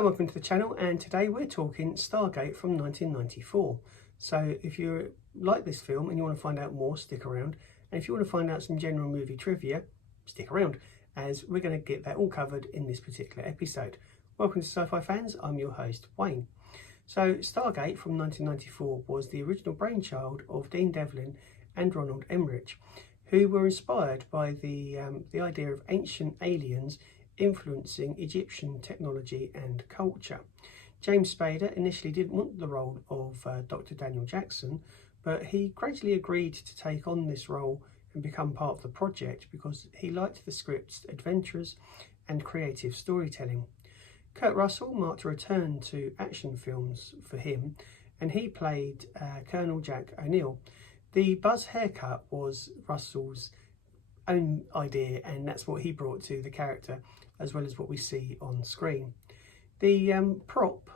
Hi, welcome to the channel, and today we're talking Stargate from 1994. So if you like this film and you want to find out more, stick around. And if you want to find out some general movie trivia, stick around, as we're going to get that all covered in this particular episode. Welcome to Sci-Fi fans, I'm your host Wayne. So Stargate from 1994 was the original brainchild of Dean Devlin and Ronald Emmerich, who were inspired by the idea of ancient aliens influencing Egyptian technology and culture. James Spader initially didn't want the role of Dr. Daniel Jackson, but he gradually agreed to take on this role and become part of the project because he liked the script's adventures and creative storytelling. Kurt Russell marked a return to action films for him, and he played Colonel Jack O'Neill. The buzz haircut was Russell's own idea, and that's what he brought to the character, as well as what we see on screen. The prop,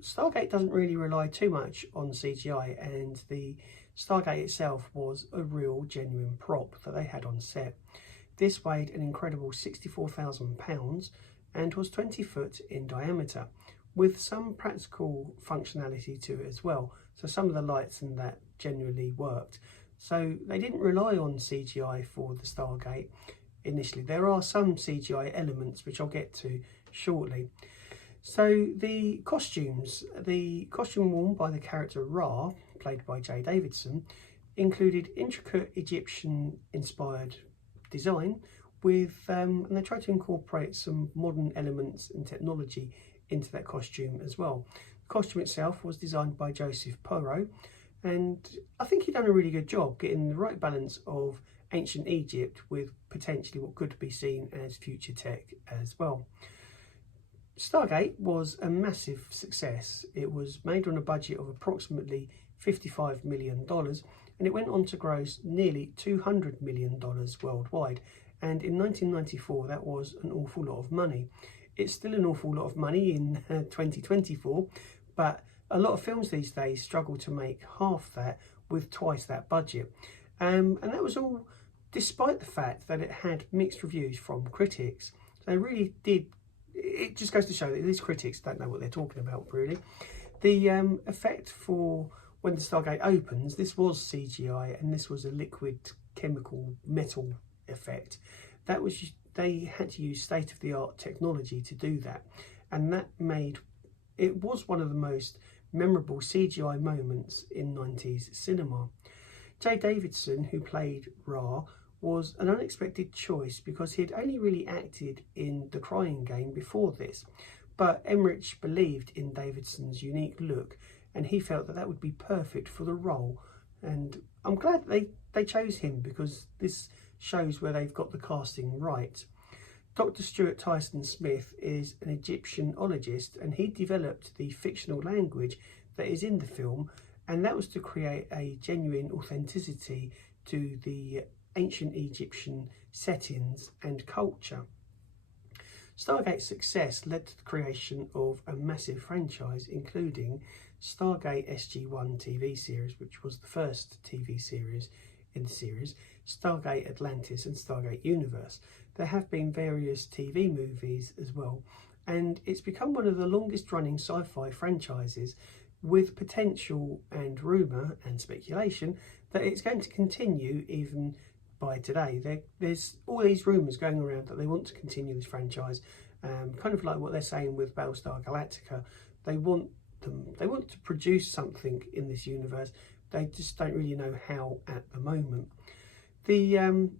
Stargate doesn't really rely too much on CGI, and the Stargate itself was a real genuine prop that they had on set. This weighed an incredible 64,000 pounds and was 20 foot in diameter, with some practical functionality to it as well. So some of the lights and that genuinely worked. So they didn't rely on CGI for the Stargate initially. There are some CGI elements which I'll get to shortly. So the costume worn by the character Ra, played by Jay Davidson, included intricate Egyptian inspired design with and they tried to incorporate some modern elements and technology into that costume as well. The costume itself was designed by Joseph Poirot, and I think he'd done a really good job getting the right balance of ancient Egypt with potentially what could be seen as future tech as well. Stargate was a massive success. It was made on a budget of approximately $55 million, and it went on to gross nearly $200 million worldwide. And in 1994, that was an awful lot of money. It's still an awful lot of money in 2024, but a lot of films these days struggle to make half that with twice that budget. And that was all despite the fact that it had mixed reviews from critics. They really did. It just goes to show that these critics don't know what they're talking about, really. The effect for when the Stargate opens, this was CGI, and this was a liquid chemical metal effect. That was, they had to use state-of-the-art technology to do that, and that made it was one of the most memorable CGI moments in 90s cinema. Jay Davidson, who played Ra, was an unexpected choice because he had only really acted in The Crying Game before this, but Emmerich believed in Davidson's unique look, and he felt that that would be perfect for the role. And I'm glad they chose him, because this shows where they've got the casting right. Dr. Stuart Tyson Smith is an Egyptianologist, and he developed the fictional language that is in the film, and that was to create a genuine authenticity to the ancient Egyptian settings and culture. Stargate's success led to the creation of a massive franchise, including Stargate SG-1 TV series, which was the first TV series in the series, Stargate Atlantis and Stargate Universe. There have been various TV movies as well, and it's become one of the longest running sci-fi franchises, with potential and rumour and speculation that it's going to continue even by today. There's all these rumours going around that they want to continue this franchise, kind of like what they're saying with Battlestar Galactica. They want to produce something in this universe. They just don't really know how at the moment. The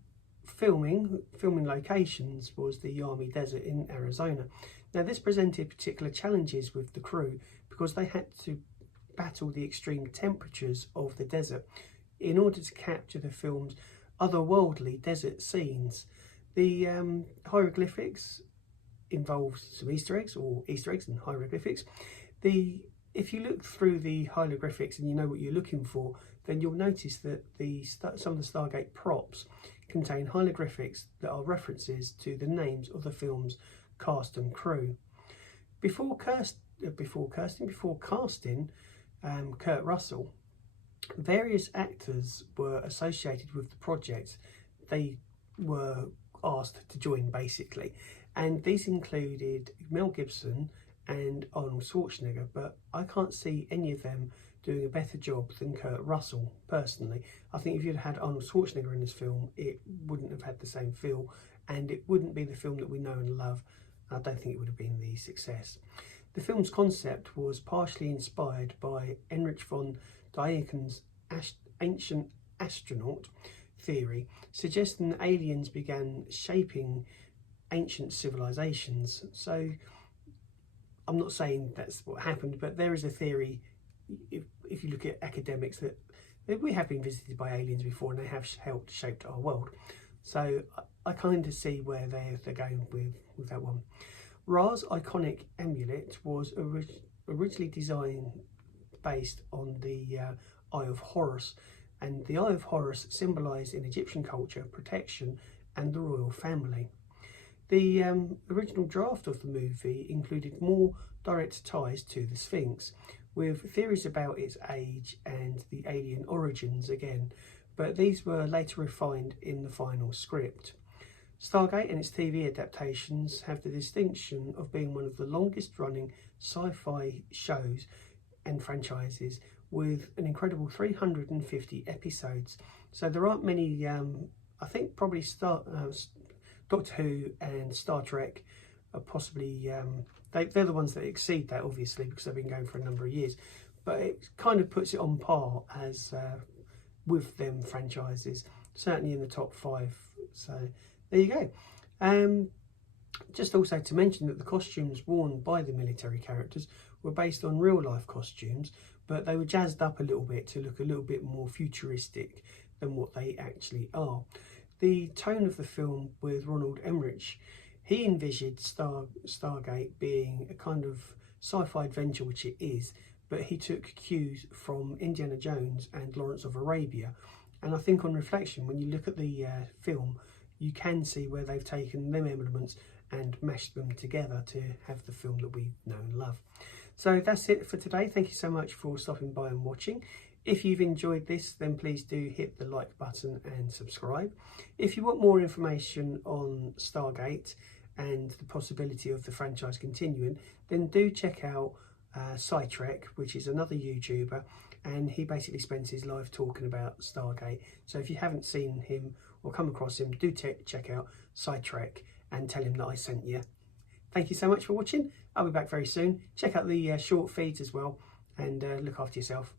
filming locations was the Yami Desert in Arizona. Now, this presented particular challenges with the crew because they had to battle the extreme temperatures of the desert in order to capture the film's otherworldly desert scenes. The hieroglyphics involved some Easter eggs and hieroglyphics. If you look through the hieroglyphics and you know what you're looking for, then you'll notice that some of the Stargate props contain hieroglyphics that are references to the names of the film's cast and crew. Before casting Kurt Russell, various actors were associated with the project. They were asked to join, basically, and these included Mel Gibson and Arnold Schwarzenegger, but I can't see any of them doing a better job than Kurt Russell, personally. I think if you'd had Arnold Schwarzenegger in this film, it wouldn't have had the same feel, and it wouldn't be the film that we know and love. I don't think it would have been the success. The film's concept was partially inspired by Heinrich von Däniken's ancient astronaut theory, suggesting that aliens began shaping ancient civilizations. So I'm not saying that's what happened, but there is a theory, if you look at academics, that we have been visited by aliens before and they have helped shape our world. So I kind of see where they're going with that one. Ra's iconic amulet was originally designed based on the Eye of Horus, and the Eye of Horus symbolised in Egyptian culture protection and the royal family. The original draft of the movie included more direct ties to the Sphinx, with theories about its age and the alien origins again, but these were later refined in the final script. Stargate and its TV adaptations have the distinction of being one of the longest running sci-fi shows and franchises, with an incredible 350 episodes. So there aren't many, I think probably Doctor Who and Star Trek are possibly, they're the ones that exceed that, obviously, because they've been going for a number of years. But it kind of puts it on par as with them franchises, certainly in the top 5. So there you go. Just also to mention that the costumes worn by the military characters were based on real life costumes, but they were jazzed up a little bit to look a little bit more futuristic than what they actually are. The tone of the film with Roland Emmerich, he envisioned Stargate being a kind of sci-fi adventure, which it is, but he took cues from Indiana Jones and Lawrence of Arabia. And I think on reflection, when you look at the film, you can see where they've taken them elements and mashed them together to have the film that we know and love. So that's it for today. Thank you so much for stopping by and watching. If you've enjoyed this, then please do hit the like button and subscribe. If you want more information on Stargate and the possibility of the franchise continuing, then do check out Sci-Fi, which is another YouTuber, and he basically spends his life talking about Stargate. So if you haven't seen him or come across him, do check out Sci-Fi and tell him that I sent you. Thank you so much for watching. I'll be back very soon. Check out the short feeds as well, and look after yourself.